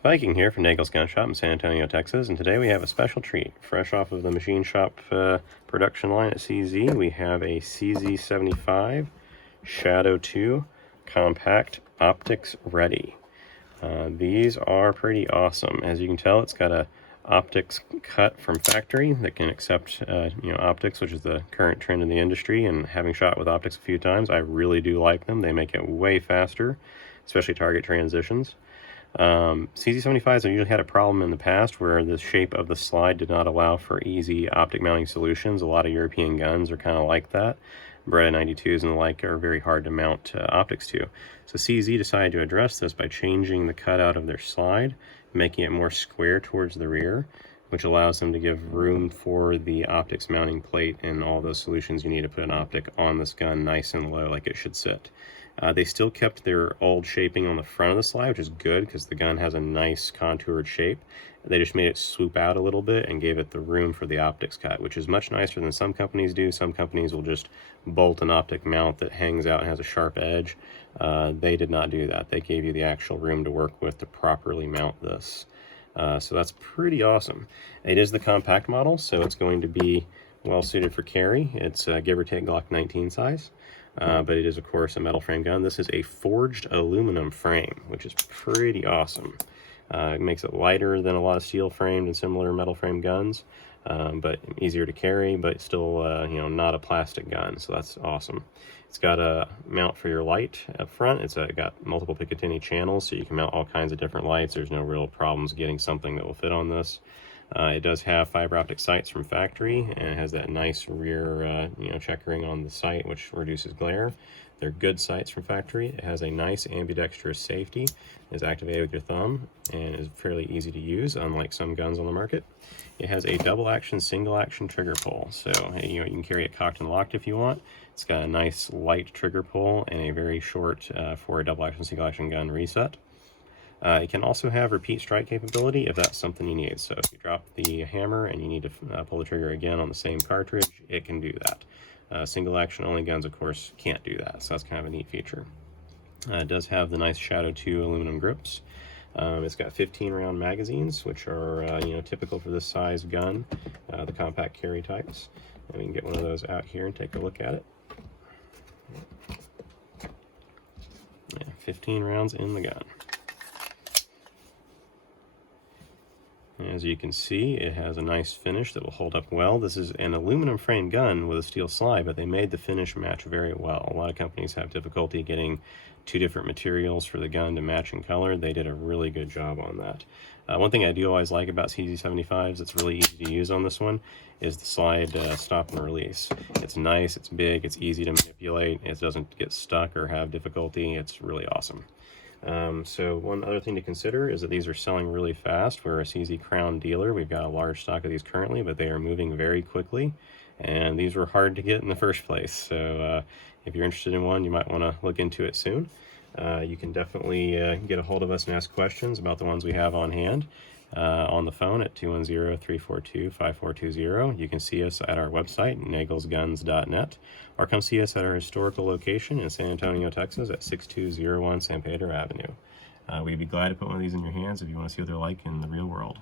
Viking here from Nagel's Gun Shop in San Antonio, Texas, and today we have a special treat. Fresh off of the machine shop production line at CZ, we have a CZ75 Shadow 2 Compact Optics Ready. These are pretty awesome. As you can tell, it's got a optics cut from factory that can accept optics, which is the current trend in the industry, and having shot with optics a few times, I really do like them. They make it way faster, especially target transitions. CZ75s have usually had a problem in the past where the shape of the slide did not allow for easy optic mounting solutions. A lot of European guns are kind of like that. Beretta 92s and the like are very hard to mount optics to. So CZ decided to address this by changing the cutout of their slide, making it more square towards the rear, which allows them to give room for the optics mounting plate and all those solutions you need to put an optic on this gun nice and low like it should sit. They still kept their old shaping on the front of the slide, which is good because the gun has a nice contoured shape. They just made it swoop out a little bit and gave it the room for the optics cut, which is much nicer than some companies do. Some companies will just bolt an optic mount that hangs out and has a sharp edge. They did not do that. They gave you the actual room to work with to properly mount this. So that's pretty awesome. It is the compact model, so it's going to be well suited for carry. It's give or take Glock 19 size, but it is of course a metal frame gun. This is a forged aluminum frame, which is pretty awesome. It makes it lighter than a lot of steel framed and similar metal frame guns, but easier to carry, but still not a plastic gun, so that's awesome. It's got a mount for your light up front. It's got multiple Picatinny channels, so you can mount all kinds of different lights. There's no real problems getting something that will fit on this. It does have fiber optic sights from factory, and it has that nice rear checkering on the sight, which reduces glare. They're good sights from factory. It has a nice ambidextrous safety. It's activated with your thumb and is fairly easy to use, unlike some guns on the market. It has a double action, single action trigger pull, so you can carry it cocked and locked if you want. It's got a nice light trigger pull and a very short for a double action, single action gun reset. It can also have repeat strike capability if that's something you need. So if you drop the hammer and you need to pull the trigger again on the same cartridge, it can do that. Single action only guns, of course, can't do that, so that's kind of a neat feature. It does have the nice Shadow 2 aluminum grips. It's got 15 round magazines, which are typical for this size gun, the compact carry types. And we can get one of those out here and take a look at it. Yeah, 15 rounds in the gun. As you can see, it has a nice finish that will hold up well. This is an aluminum frame gun with a steel slide, but they made the finish match very well. A lot of companies have difficulty getting two different materials for the gun to match in color. They did a really good job on that. One thing I do always like about CZ75s that's really easy to use on this one is the slide stop and release. It's nice, it's big, it's easy to manipulate, it doesn't get stuck or have difficulty. It's really awesome. So one other thing to consider is that these are selling really fast. We're a CZ Crown dealer. We've got a large stock of these currently, but they are moving very quickly, and these were hard to get in the first place. So if you're interested in one, you might want to look into it soon. You can definitely get a hold of us and ask questions about the ones we have on hand on the phone at 210-342-5420. You can see us at our website, nagelsguns.net, or come see us at our historical location in San Antonio, Texas at 6201 San Pedro Avenue. We'd be glad to put one of these in your hands if you want to see what they're like in the real world.